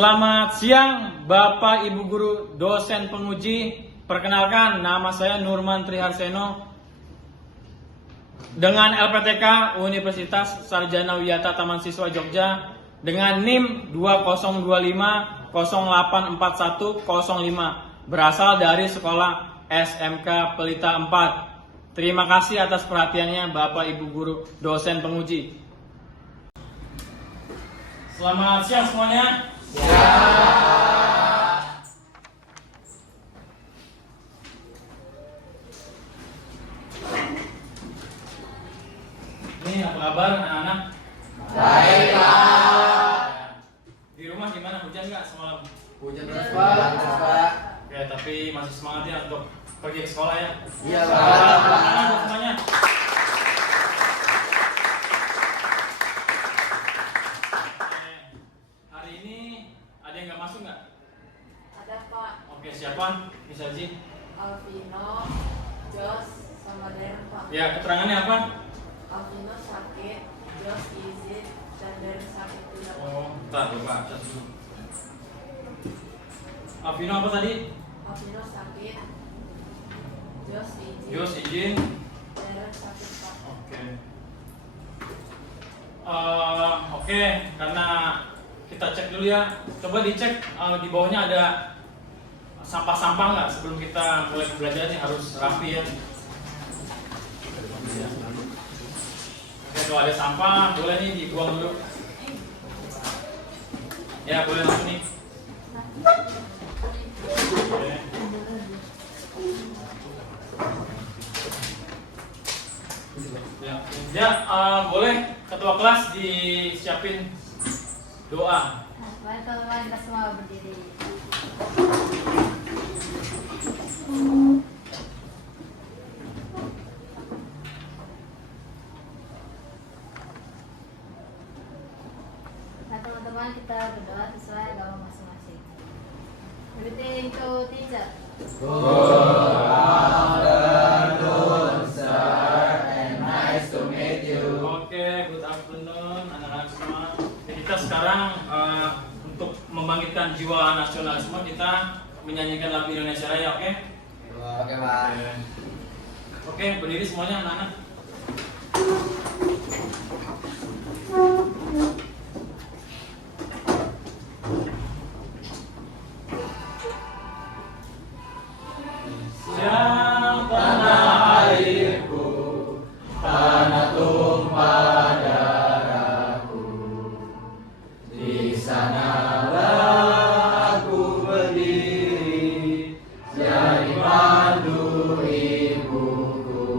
Selamat siang Bapak Ibu Guru dosen penguji. Perkenalkan, nama saya Nurman Triharseno dengan LPTK Universitas Sarjana Wiyata Taman Siswa Jogja dengan NIM 2025084105 berasal dari sekolah SMK Pelita 4. Terima kasih atas perhatiannya Bapak Ibu Guru dosen penguji. Selamat siang semuanya. Ini apa kabar anak-anak? Baik, Pak. Di rumah gimana? Hujan nggak semalam? Hujan terus, Pak. Ya, tapi masih semangat ya untuk pergi ke sekolah ya. Iya, Selamat Pak. buat semuanya. Oke. Hari ini ada yang nggak masuk nggak? Ada Pak, Oke, siapa? Bisa Ji? Alvino, Jos, sama Deren Pak. Ya, keterangannya apa? Alvino sakit, Jos izin, dan Deren sakit tidak. Oh, bentar, Bapak. Catat dulu. Alvino apa tadi? Alvino sakit, Jos izin, Yos izin. Deren sakit Pak. Oke. Oke, karena kita cek dulu ya. Coba dicek di bawahnya ada sampah-sampah nggak sebelum kita mulai pembelajaran yang harus rapi ya. Oke, kalau ada sampah boleh nih dibuang dulu. Ya, boleh langsung nih. Oke. Ya, boleh ketua kelas disiapin doa. Mari teman-teman kita semua berdiri. Nah teman-teman kita berdoa sesuai agama masing-masing. Everything to teacher. Oke, good afternoon anak-anak semua. Jadi kita sekarang untuk membangkitkan jiwa nasionalisme kita menyanyikan lagu Indonesia Raya, oke? Oke, Pak. Oke, berdiri semuanya anak-anak. Siang tanah airku, tanah tumpah darahku, di sanalah aku berdiri, jadi pandu ibuku.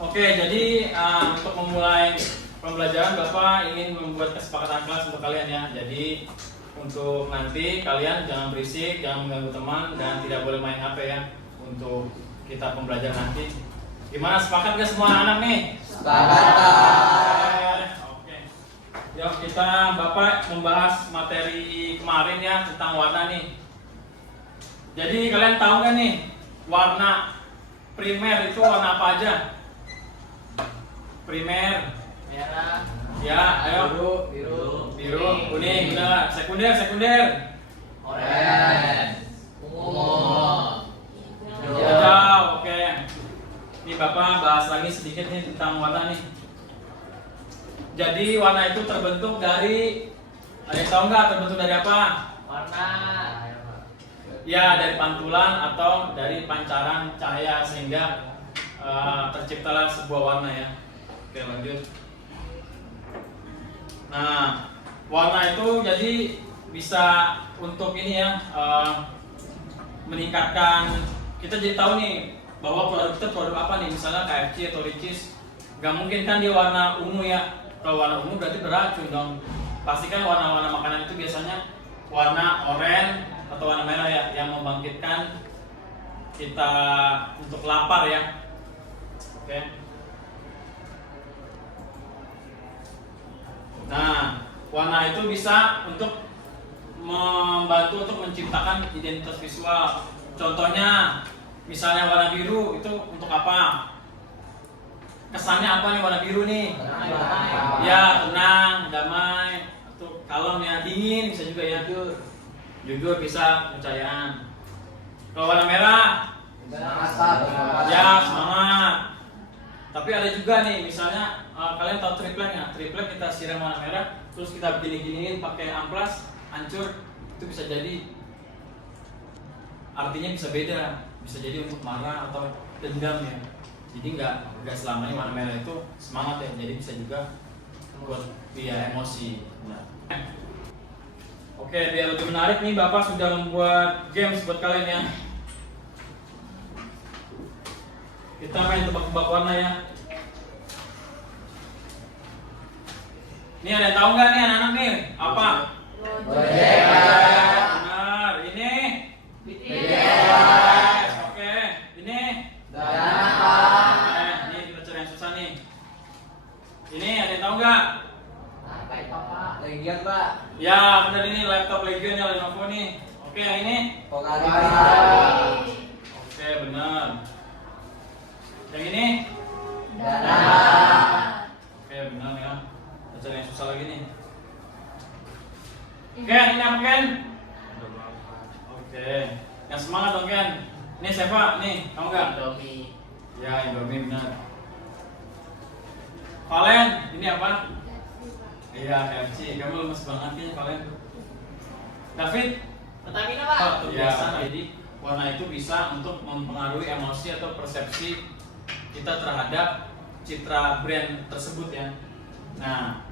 Oke, jadi untuk memulai pembelajaran Bapak ingin membuat kesepakatan kelas untuk kalian ya. Jadi untuk nanti kalian jangan berisik, jangan mengganggu teman, dan tidak boleh main HP ya untuk kita pembelajaran nanti. Gimana, sepakat gak semua anak nih? Sepakat. Oke. Yuk kita Bapak membahas materi kemarin ya tentang warna nih. Jadi kalian tahu gak nih warna primer itu warna apa aja? Primer. Merah, Ya, ayo. Biru, kuning, udah. Sekunder. oranye, ungu, Hijau, oke. Ini Bapak bahas lagi sedikit nih tentang warna nih. Jadi warna itu terbentuk dari, ada yang tahu nggak terbentuk dari apa? warna, Ya, dari pantulan atau dari pancaran cahaya sehingga terciptalah sebuah warna ya. Oke, lanjut. Nah, warna itu jadi bisa untuk ini ya, meningkatkan, kita jadi tahu nih bahwa produk kita produk apa nih, misalnya KFC atau Ricis. Gak mungkin kan dia warna ungu ya. Kalau warna ungu berarti beracun dong. Pasti kan warna-warna makanan itu biasanya warna oranye atau warna merah ya, yang membangkitkan kita untuk lapar ya. Oke. Nah, warna itu bisa untuk membantu untuk menciptakan identitas visual. Contohnya, misalnya warna biru itu untuk apa? kesannya apa nih warna biru nih? Tenang. Ya, tenang, damai, atau kalem ya, dingin bisa juga ya. Jujur bisa, kepercayaan. Kalau warna merah, Semangat Pak. ya semangat. Tapi ada juga nih, misalnya kalian tahu triplek nggak? Triplek kita siram warna merah, terus kita gini-giniin pakai amplas, hancur, itu bisa jadi artinya bisa beda, bisa jadi untuk marah atau dendam ya. Jadi nggak selamanya warna merah itu semangat ya, jadi bisa juga buat dia emosi. Nah. Oke, biar lebih menarik nih Bapak sudah membuat games buat kalian ya. Kita main tebak-tebak warna ya. Ini ada yang tahu nggak nih anak-anak nih? Apa? Boneka. Benar. Ini? BTS. Oke. Ini? Dana. Ini kita cari yang susah nih. Ini ada yang tahu nggak? Apa itu Pak? Legion Pak. Ya, benar ini laptop Legion ya Lenovo nih. Oke, yang ini? Pokari. Oke, benar. Yang ini? Dana. Oke, benar ya. Kita cari yang susah lagi nih. Ken, ini apa Ken? Oke, yang semangat dong Ken. Ini siapa? Nih, kamu nggak? Domi. Ya, Indomie benar. Valen, ini apa? Iya, KFC. Kamu lemes banget ya Valen. David? Pertamina Pak. Ya, jadi warna itu bisa untuk mempengaruhi emosi atau persepsi kita terhadap citra brand tersebut ya. Nah,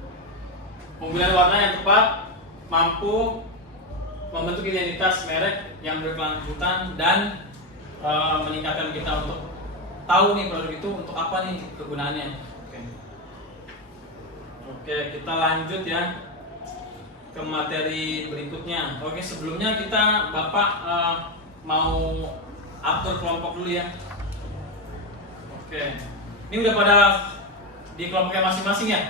pemilihan warna yang tepat mampu membentuk identitas merek yang berkelanjutan dan meningkatkan kita untuk tahu nih produk itu untuk apa nih kegunaannya. Oke, kita lanjut ya ke materi berikutnya. Oke, sebelumnya kita Bapak mau atur kelompok dulu ya. Oke, ini udah pada di kelompoknya masing-masing ya?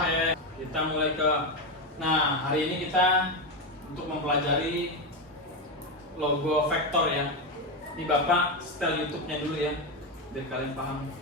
Oke, kita mulai ke. Nah, hari ini kita untuk mempelajari logo vektor ya. Ini Bapak setel YouTube-nya dulu ya, biar kalian paham.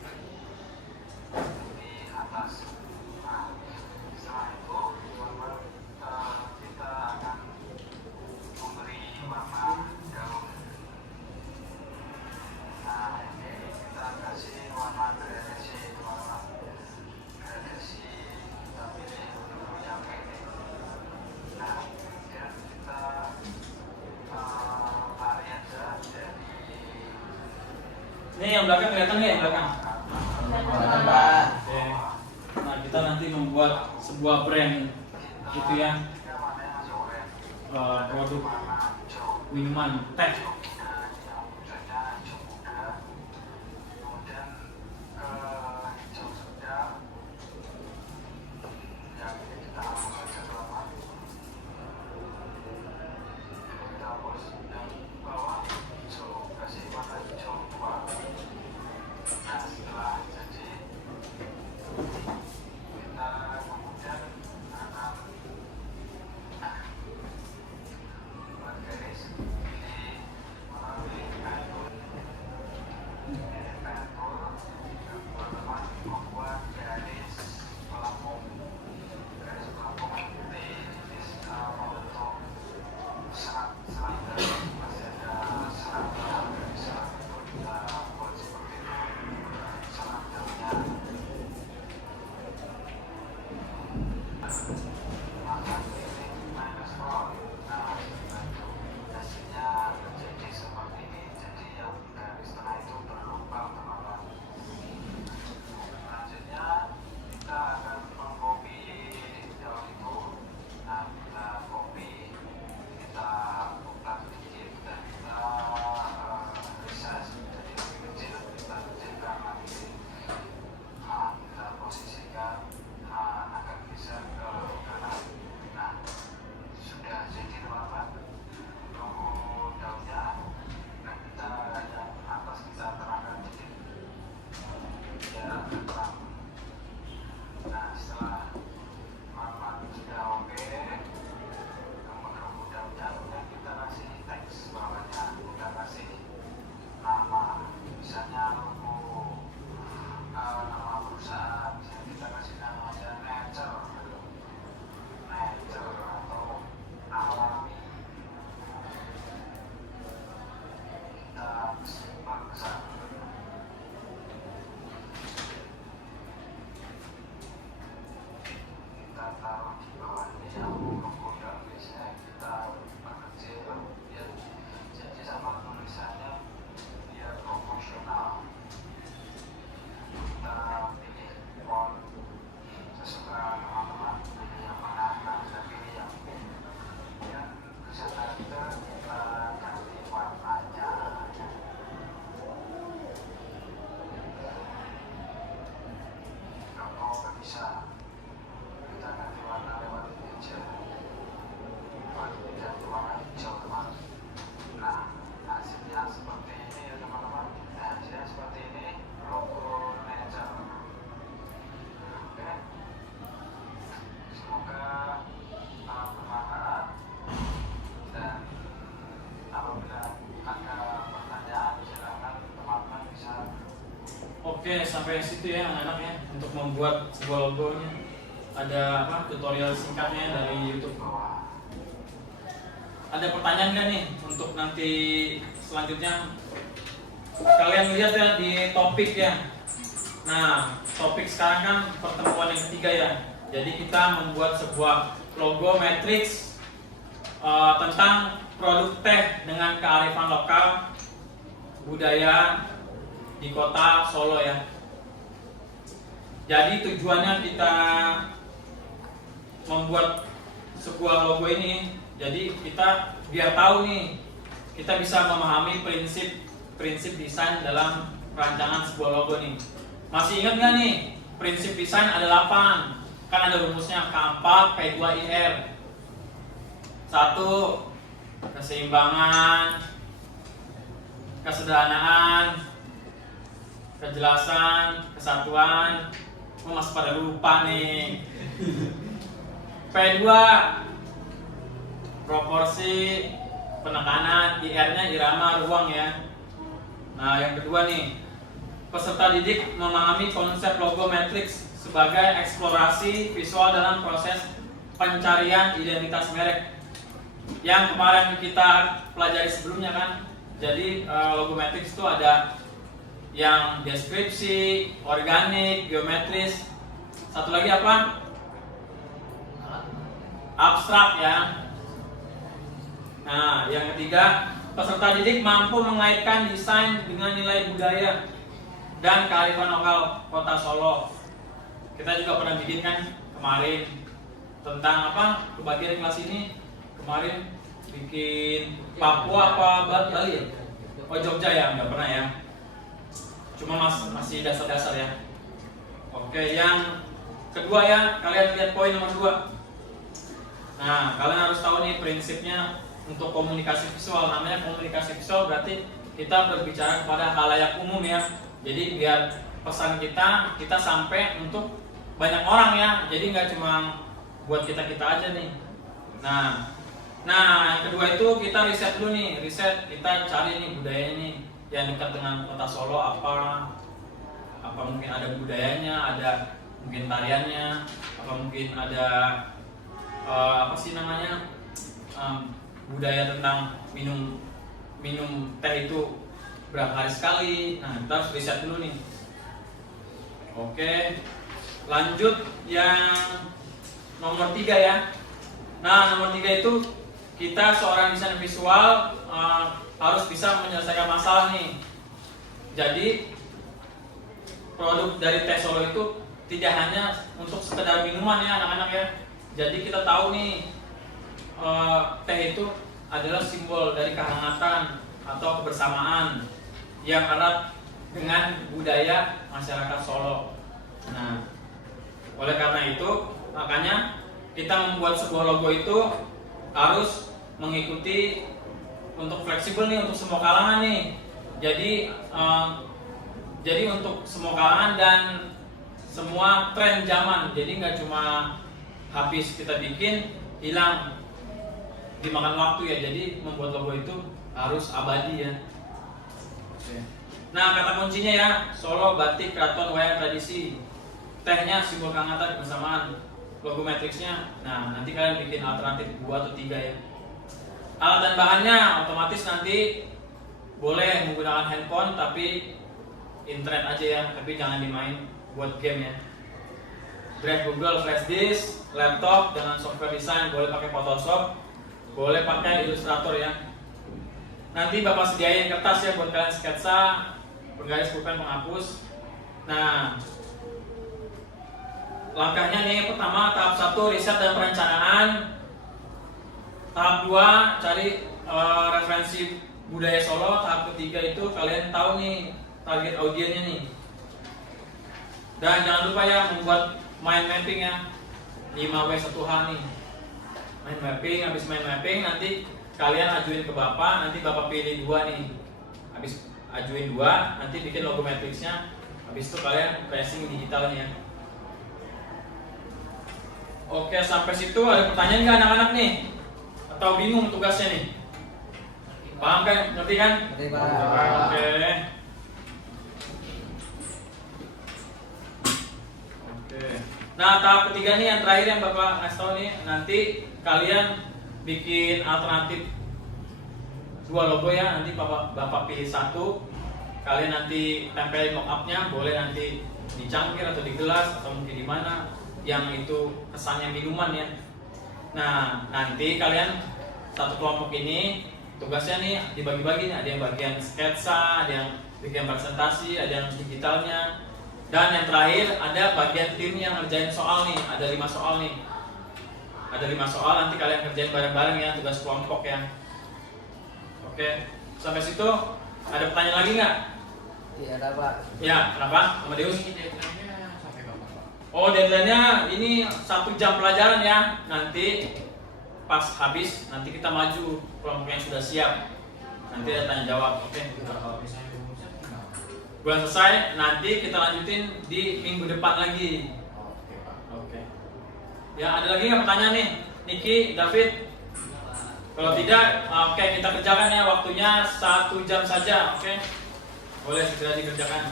Ini yang belakang kelihatan nggak yang belakang? Pak. Oke. Nah, kita nanti membuat sebuah brand gitu ya. Produk minuman teh. Oke, sampai situ ya anak-anak ya untuk membuat sebuah logonya. Ada apa? Tutorial singkatnya dari YouTube. Ada pertanyaan nggak nih untuk nanti selanjutnya? Kalian lihat ya di topik ya. Nah, topik sekarang kan pertemuan yang ketiga ya. Jadi kita membuat sebuah logo matrix tentang produk teh dengan kearifan lokal budaya di kota Solo ya. Jadi tujuannya kita membuat sebuah logo ini, jadi kita biar tahu nih, kita bisa memahami prinsip desain dalam perancangan sebuah logo nih. Masih ingat nggak nih? Prinsip desain ada 8. Kan ada rumusnya K4 P2IR. 1. Keseimbangan, kesederhanaan, kejelasan, kesatuan. Masih pada lupa nih. P2 proporsi, penekanan, IR-nya irama ruang ya. Nah, yang kedua nih, peserta didik memahami konsep logo matrix sebagai eksplorasi visual dalam proses pencarian identitas merek. Yang kemarin kita pelajari sebelumnya kan. Jadi logo matrix itu ada yang deskripsi, organik, geometris. Satu lagi apa? Abstrak ya. Nah, yang ketiga, peserta didik mampu mengaitkan desain dengan nilai budaya dan kearifan lokal kota Solo. Kita juga pernah bikin kan kemarin tentang apa? Kebagian kelas ini kemarin bikin Papua apa Bali ya? Oh, Jogja ya, nggak pernah ya. Cuma masih dasar-dasar ya. Oke, yang kedua ya, kalian lihat poin nomor 2. Nah, kalian harus tahu nih prinsipnya untuk komunikasi visual. Namanya komunikasi visual berarti kita berbicara kepada khalayak umum ya. Jadi biar pesan kita sampai untuk banyak orang ya. Jadi nggak cuma buat kita aja nih. Nah, yang kedua itu kita riset dulu nih. Riset, kita cari nih budaya nih yang dekat dengan kota Solo apa mungkin ada budayanya, ada mungkin tariannya, apa mungkin ada budaya tentang minum teh itu berapa hari sekali. Nah, kita harus riset dulu nih. Oke, lanjut yang nomor 3 ya. Nah, nomor 3 itu kita seorang desainer visual harus bisa menyelesaikan masalah nih. Jadi produk dari Teh Solo itu tidak hanya untuk sekedar minuman ya anak-anak ya. Jadi kita tahu nih teh itu adalah simbol dari kehangatan atau kebersamaan yang erat dengan budaya masyarakat Solo. Nah, oleh karena itu makanya kita membuat sebuah logo itu harus mengikuti untuk fleksibel nih untuk semua kalangan nih. Jadi untuk semua kalangan dan semua tren zaman. Jadi nggak cuma habis kita bikin hilang dimakan waktu ya. Jadi membuat logo itu harus abadi ya. Nah, kata kuncinya ya, Solo batik keraton wayang tradisi. Tehnya simbol kehangatan kebersamaan. Logo matrixnya, nah nanti kalian bikin alternatif 2 atau 3 ya. Alat dan bahannya otomatis nanti boleh menggunakan handphone tapi internet aja ya, tapi jangan dimain buat game ya. Drive Google flash disk, laptop dengan software desain, boleh pakai Photoshop, boleh pakai Illustrator ya. Nanti Bapak sediain kertas ya buat kalian sketsa, penggaris pulpen penghapus. Nah, langkahnya nih, pertama tahap 1 riset dan perencanaan. Tahap 2 cari referensi budaya Solo. Tahap ketiga itu kalian tahu nih target audiennya nih. Dan jangan lupa ya membuat mind mapping ya, 5W1H nih. Mind mapping, habis mind mapping nanti kalian ajuin ke Bapak, nanti Bapak pilih 2 nih. Habis ajuin 2, nanti bikin logo matrixnya. Habis itu kalian pressing digitalnya ya. Oke, sampai situ ada pertanyaan nggak anak-anak nih? Atau bingung tugasnya nih? Paham kan? Ngerti kan? Ngerti, Pak. Oke. Nah, tahap ketiga nih yang terakhir yang Bapak kasih tahu nih, nanti kalian bikin alternatif dua logo ya. Nanti Bapak pilih satu, kalian nanti tempelin mock-up-nya, boleh nanti di cangkir atau di gelas atau mungkin di mana yang itu kesannya minuman ya. Nah, nanti kalian satu kelompok ini tugasnya nih dibagi-bagi nih, ada yang bagian sketsa, ada yang bikin presentasi, ada yang digitalnya. Dan yang terakhir ada bagian tim yang ngerjain soal nih, ada 5 soal nih. Ada 5 soal, nanti kalian kerjain bareng-bareng ya, tugas kelompok ya. Oke, sampai situ ada pertanyaan lagi nggak? Iya, ada Pak. Ya, kenapa? Amadeus? Deadline-nya sampai kapan Pak? Oh, deadline-nya ini 1 jam pelajaran ya. Nanti pas habis, nanti kita maju kelompok yang sudah siap. Nanti ada tanya jawab, oke? Kalau misalnya rumusnya kenapa? Bulan selesai, nanti kita lanjutin di minggu depan lagi. Oke Pak. Oke. Ya, ada lagi nggak pertanyaan nih? Niki, David? Kalau tidak, oke, kita kerjakan ya. Waktunya 1 jam saja, oke? Boleh segera dikerjakan.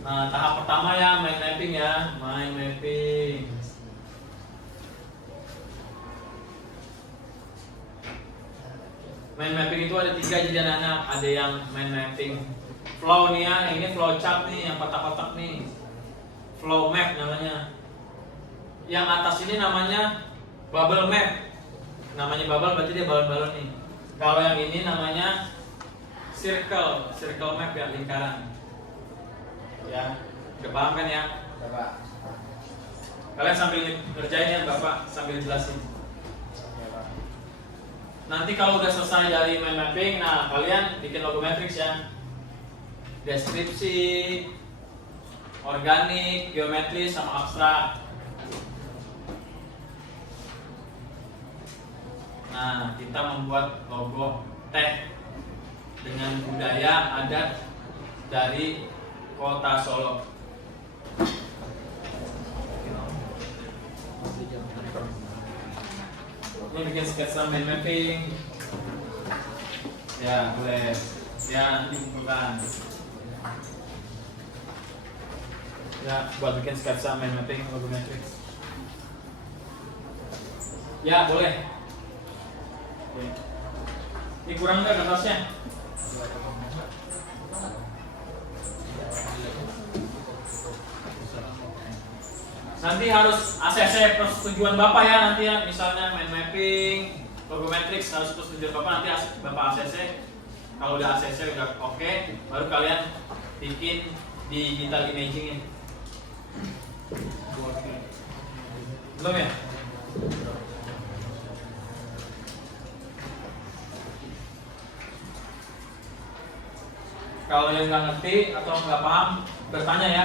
Nah, tahap pertama ya, mind mapping ya. Mind mapping. Mind mapping itu ada 3 jadi anak-anak. Ada yang mind mapping flow nih ya, ini flow chart nih, yang kotak-kotak nih. Flow map namanya. Yang atas ini namanya bubble map. Namanya bubble berarti dia balon-balon nih. Kalau yang ini namanya circle map ya, lingkaran. Ya, udah paham kan ya? Ya Pak. Kalian sambil kerjain ya, Bapak sambil jelasin. Ya Pak. Nanti kalau udah selesai dari mind mapping, nah kalian bikin logo matrix ya. Deskripsi, organik, geometris, sama abstrak. Nah, kita membuat logo tag dengan budaya adat dari Kota Solo. Ini bikin sketsa mind mapping. Ya, boleh. Ya, nanti dikumpulkan. Ya, buat bikin sketsa mind mapping logo matrix. Ya, boleh. Oke. Ini kurang nggak kertasnya? Nanti harus ACC persetujuan Bapak ya, nanti ya, misalnya mind mapping, logo matrix harus persetujuan Bapak, nanti Bapak ACC. Kalau udah ACC udah oke, baru kalian bikin digital imaging-nya. Belum ya? Kalau yang nggak ngerti atau nggak paham, bertanya ya.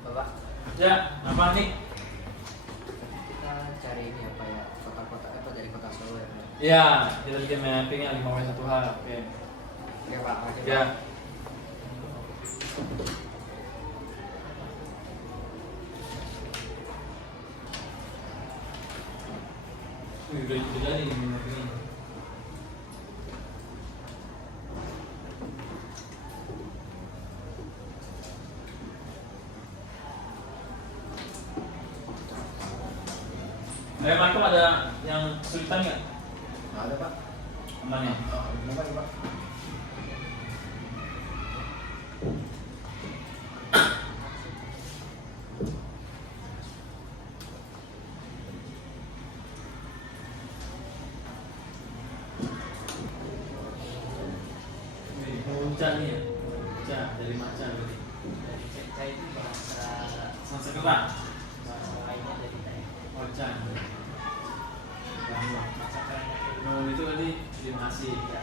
Bapak, Ya, apa nih? kita cari ini apa ya? Kota-kota apa dari Kota Solo ya Pak? Ya, kita bikin mappingnya 5W1H. Oke. Oke Pak, oke Pak. Ya. Wih, udah jadi nih mappingnya. Marco ada yang kesulitan nggak? Nggak ada Pak. Aman ya? Kenapa nih Pak? Wih, hujan nih ya? Hujan, dari macan berarti. Saya itu bahasa Sanskerta. bahasa lainnya dari saya. Hujan. Masakan Oh, itu tadi terima kasih. Ya.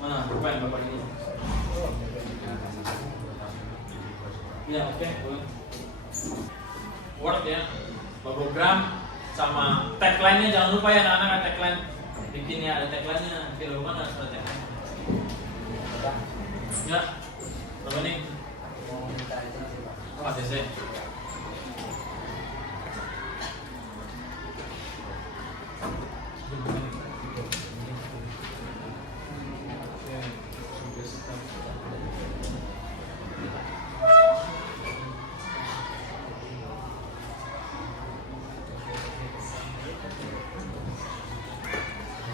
Mana bukan Bapak ini? Ya, oke, boleh. Word ya, program sama tagline-nya jangan lupa ya anak-anak, tagline bikinnya ada tagline-nya. Oke, lupa kan harus ada tagline. Ya, apa nih? Mau minta itu sih Pak. Oh, ACC.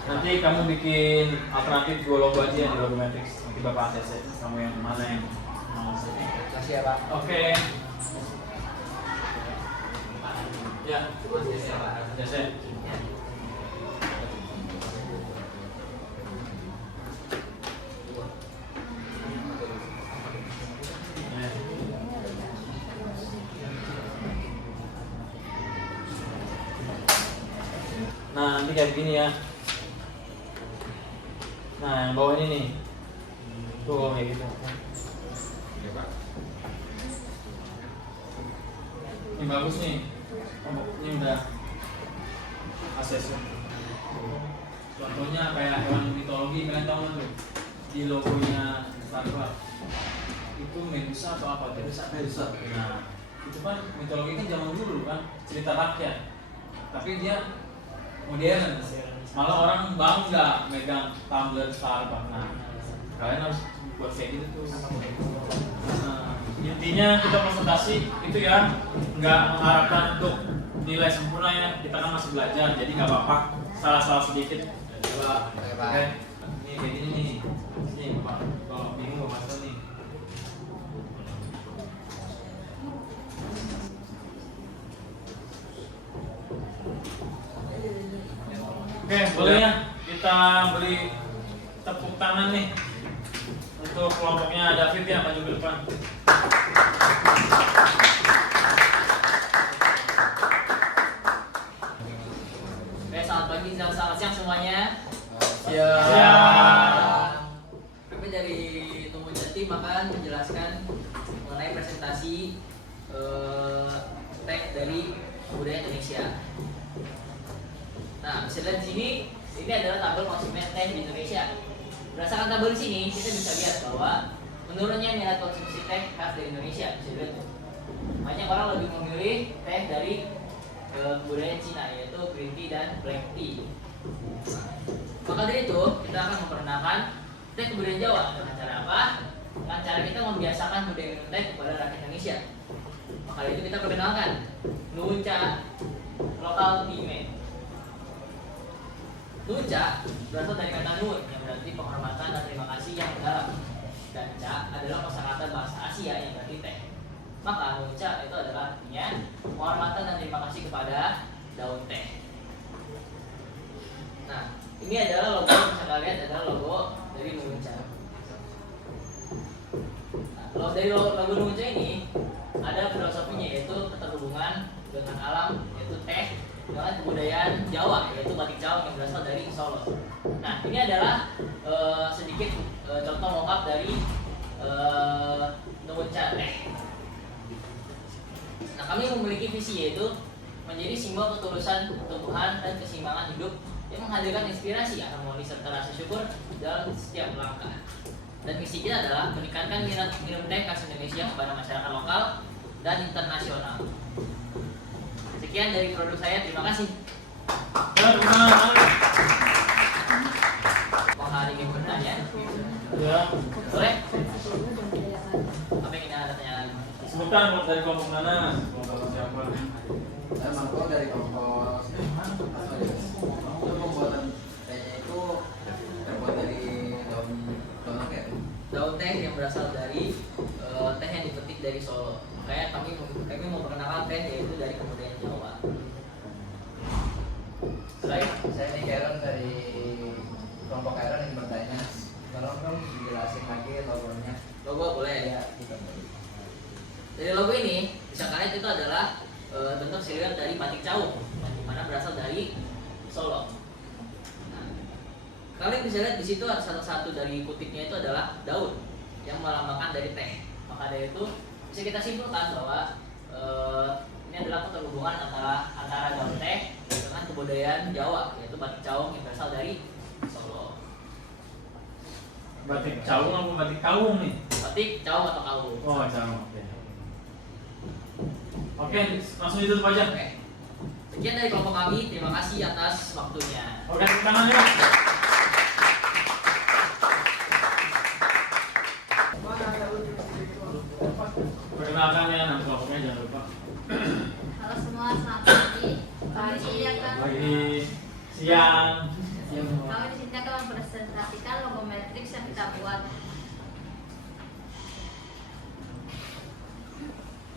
Nanti kamu bikin alternatif dua logo aja yang di logo Matrix. Nanti Bapak ACC. Kamu yang mana yang mau? Makasih ya Pak. Oke. Ya, ACC. Nah, nanti kayak gini ya. Nah, yang bawah ini nih. Tuh, kayak gitu. Ini bagus nih. Ini udah aksesnya. Contohnya kayak hewan mitologi, kalian tahu nggak tuh? Di logonya Starcraft itu Medusa atau apa? Medusa. Nah, itu kan mitologi kan zaman dulu kan, cerita rakyat. Tapi dia modern, malah orang bangga megang tumbler Starbucks. Nah, kalian harus buat kayak gitu tuh. Nah, intinya kita presentasi itu ya, nggak mengharapkan untuk nilai sempurna ya. Kita kan masih belajar, jadi nggak apa-apa salah-salah sedikit. Coba, Oke, Pak. Ini kayak gini nih. Sini Bapak, kalau bingung Bapak Masel nih. Oke, boleh ya kita beri tepuk tangan nih untuk kelompoknya David ya, maju ke depan. Oke, selamat pagi dan selamat siang semuanya. Kami dari Tumbuh Jati akan menjelaskan mengenai presentasi teh dari budaya Indonesia. Nah, bisa lihat di sini, ini adalah tabel konsumen teh di Indonesia. Berdasarkan tabel di sini, kita bisa lihat bahwa menurunnya minat konsumsi teh khas dari Indonesia. Bisa lihat tuh. Banyak orang lebih memilih teh dari budaya Cina, yaitu green tea dan black tea. Maka dari itu, kita akan memperkenalkan teh kebudayaan Jawa dengan cara apa? Dengan cara kita membiasakan budaya minum teh kepada rakyat Indonesia. Maka dari itu kita perkenalkan Nuunca Local Tea Made. Nuunca berasal dari kata Nuun yang berarti penghormatan dan terima kasih yang mendalam. Dan Ca adalah kosakata bahasa Asia yang berarti teh. Maka Nuunca itu adalah artinya penghormatan dan terima kasih kepada daun teh. Nah, ini adalah logo yang bisa kalian lihat adalah logo dari Nuunca. Nah, kalau dari logo Nuunca ini ada filosofinya, yaitu keterhubungan dengan alam, yaitu teh, dengan kebudayaan Jawa, yaitu batik caong yang berasal dari Solo. Nah, ini adalah sedikit contoh mockup dari Nuunca teh. Nah, kami memiliki visi, yaitu menjadi simbol ketulusan tumbuhan dan keseimbangan hidup yang menghadirkan inspirasi, harmoni serta rasa syukur dalam setiap langkah. Dan misi kita adalah meningkatkan minat minum teh khas Indonesia kepada masyarakat lokal dan internasional. Sekian dari produk saya, terima kasih. Mau hari ini bertanya? Ya, Boleh? Apa yang ada tanya lagi? sebutan dari kelompok mana? Kelompok siapa? Saya Mangko dari kelompok itu pembuatan tehnya itu terbuat dari daun apa? Daun teh yang berasal dari teh yang dipetik dari Solo. Makanya kami mau perkenalkan teh yaitu dari kebudayaan Jawa. Saya ini Karen dari kelompok Karen yang bertanya, tolong dong dijelasin lagi logonya. Logo boleh ya. Ya, gitu. Dari logo ini bisa kalian itu adalah bentuk siluet dari batik caung, yang dimana berasal dari Solo. Nah, kalian bisa lihat di situ ada satu dari kutipnya itu adalah daun yang melambangkan dari teh. Maka dari itu bisa kita simpulkan bahwa ini adalah keterhubungan antara daun teh dengan kebudayaan Jawa, yaitu batik caung yang berasal dari Solo. Batik Cawung apa batik Kawung nih? Batik caung atau kaung. Oh, Cawung. Oke. Oke, langsung ditutup aja. Oke. Sekian dari kelompok kami. Terima kasih atas waktunya. Oke, tepuk tangan ya. Perkenalkan ya, nama kelompoknya jangan lupa. Halo semua, selamat pagi. Kami di sini akan Siang. kami di sini akan mempresentasikan logo matriks yang kita buat.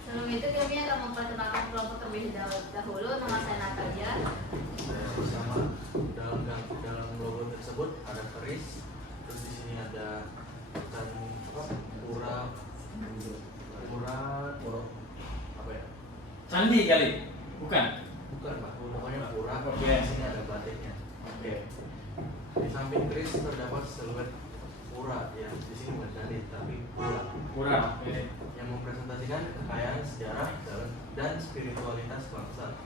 Sebelum itu kami akan memperkenalkan kelompok terlebih dahulu. Nama saya Natalia. Bersama dalam logo tersebut ada keris, terus di sini ada ikan apa ya? Candi kali? Bukan? Bukan pak, namanya pura. Oke. Di sini ada batiknya. Oke. Di samping keris terdapat siluet pura ya, di sini bukan candi tapi pura Kurang. Oke. yang mempresentasikan kekayaan sejarah dan spiritualitas bangsa.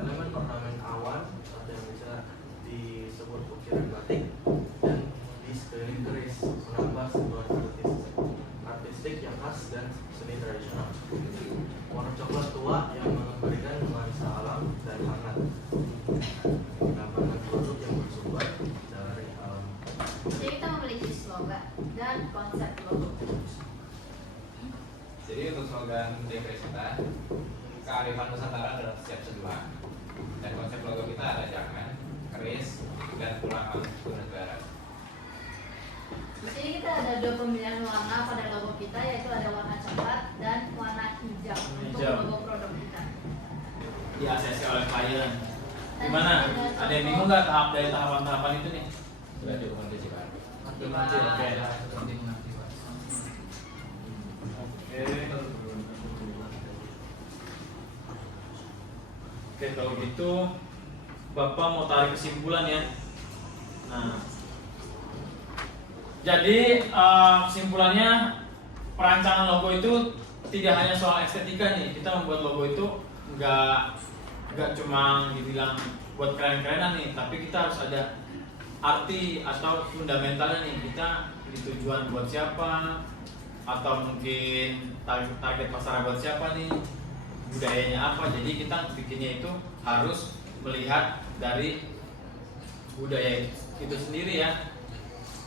Elemen ornamen awan atau yang bisa disebut ukiran batik dan di sekeliling keris menambah sentuhan artistik yang khas dan seni tradisional. Warna coklat tua yang memberikan nuansa alam dan hangat. Gambaran produk yang bersumber dari alam. Jadi kita memiliki slogan dan konsep logo. Jadi untuk slogan DP kita, kearifan Nusantara dalam setiap seduhan. Dan konsep logo kita ada jangan, keris, dan pulang ke negara. Di sini kita ada dua pemilihan warna pada logo kita, yaitu ada warna coklat dan warna hijau untuk Hijau. logo produk kita. Di ACC oleh klien. Gimana? Ada yang bingung nggak dari tahapan-tahapan itu nih? Sudah dokumentasi Pak. Oke. Oke, kalau gitu Bapak mau tarik kesimpulan ya. Nah, jadi kesimpulannya perancangan logo itu tidak hanya soal estetika nih. Kita membuat logo itu nggak cuma dibilang buat keren-kerenan nih, tapi kita harus ada arti atau fundamentalnya nih. Kita di tujuan buat siapa, atau mungkin target pasar buat siapa nih, budayanya apa. Jadi kita bikinnya itu harus melihat dari budaya itu sendiri ya.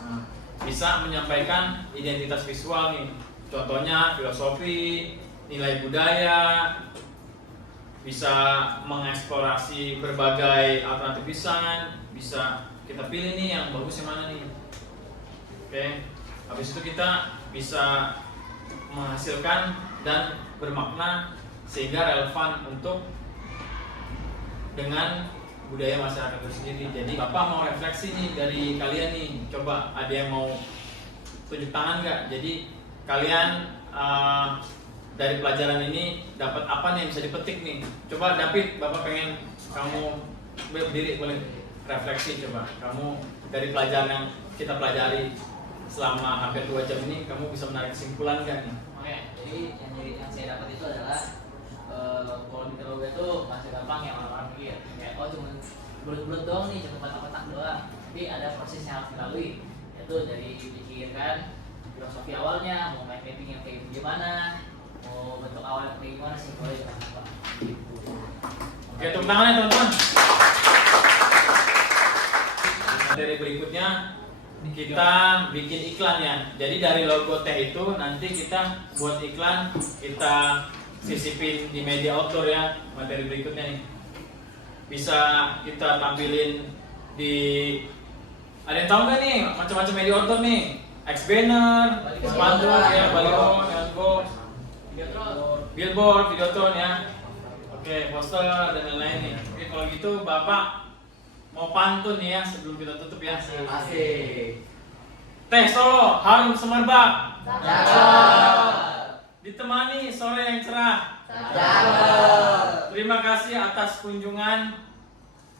Nah, bisa menyampaikan identitas visual nih, contohnya filosofi, nilai budaya, bisa mengeksplorasi berbagai alternatif desain, bisa kita pilih nih yang bagus yang mana nih. Oke, habis itu kita bisa menghasilkan dan bermakna sehingga relevan untuk dengan budaya masyarakat itu sendiri. Jadi Bapak mau refleksi nih dari kalian nih, coba ada yang mau tunjuk tangan nggak? Jadi kalian dari pelajaran ini dapat apa nih yang bisa dipetik nih? Coba David, Bapak pengen kamu berdiri boleh refleksi coba. Kamu dari pelajaran yang kita pelajari selama hampir 2 jam ini, kamu bisa menarik kesimpulan nggak nih? Oke, jadi yang saya dapat itu adalah kalau di logo itu masih gampang ya orang-orang pikir kayak oh cuma bulat-bulat doang nih, cuma kotak-kotak doang. Tapi ada proses yang harus dilalui, yaitu dari dipikirkan filosofi awalnya, mau mapping yang kayak gimana, mau bentuk awalnya kayak gimana sih, boleh jangan lupa. Oke, tepuk tangan ya teman-teman. Dari berikutnya kita bikin iklan ya. Jadi dari logo teh itu nanti kita buat iklan, kita sisipin di media outdoor ya. Materi berikutnya nih bisa kita tampilin di, ada yang tahu nggak nih macam-macam media outdoor nih? X banner, spanduk ya, baliho, go, billboard, videotron ya. Oke, poster dan lain-lain nih. Oke, kalau gitu Bapak mau pantun nih ya sebelum kita tutup ya. Asik. Teh Solo harum semerbak, Cakep. ditemani sore yang cerah. Cakep. Terima kasih atas kunjungan.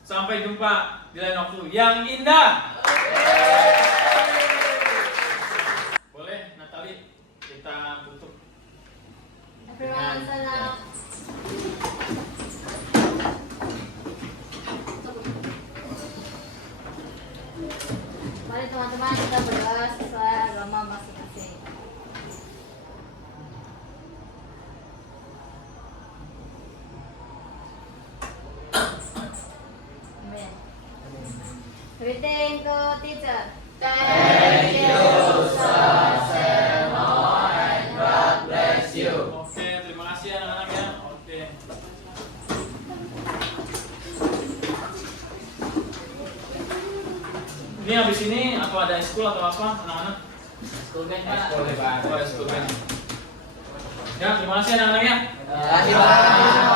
Sampai jumpa di lain waktu yang indah. Boleh Natali kita tutup. Everyone, salam. Mari teman-teman kita berdoa sesuai agama masing-masing. Amin. Greeting to teacher. Thank you, Saseno, and God bless you. Oke, terima kasih anak-anak ya. Oke. Ini habis ini atau ada school atau apa anak-anak? School band Pak. Boleh Pak. Oh, school band. Ya, terima kasih anak-anak ya. Terima kasih, Pak.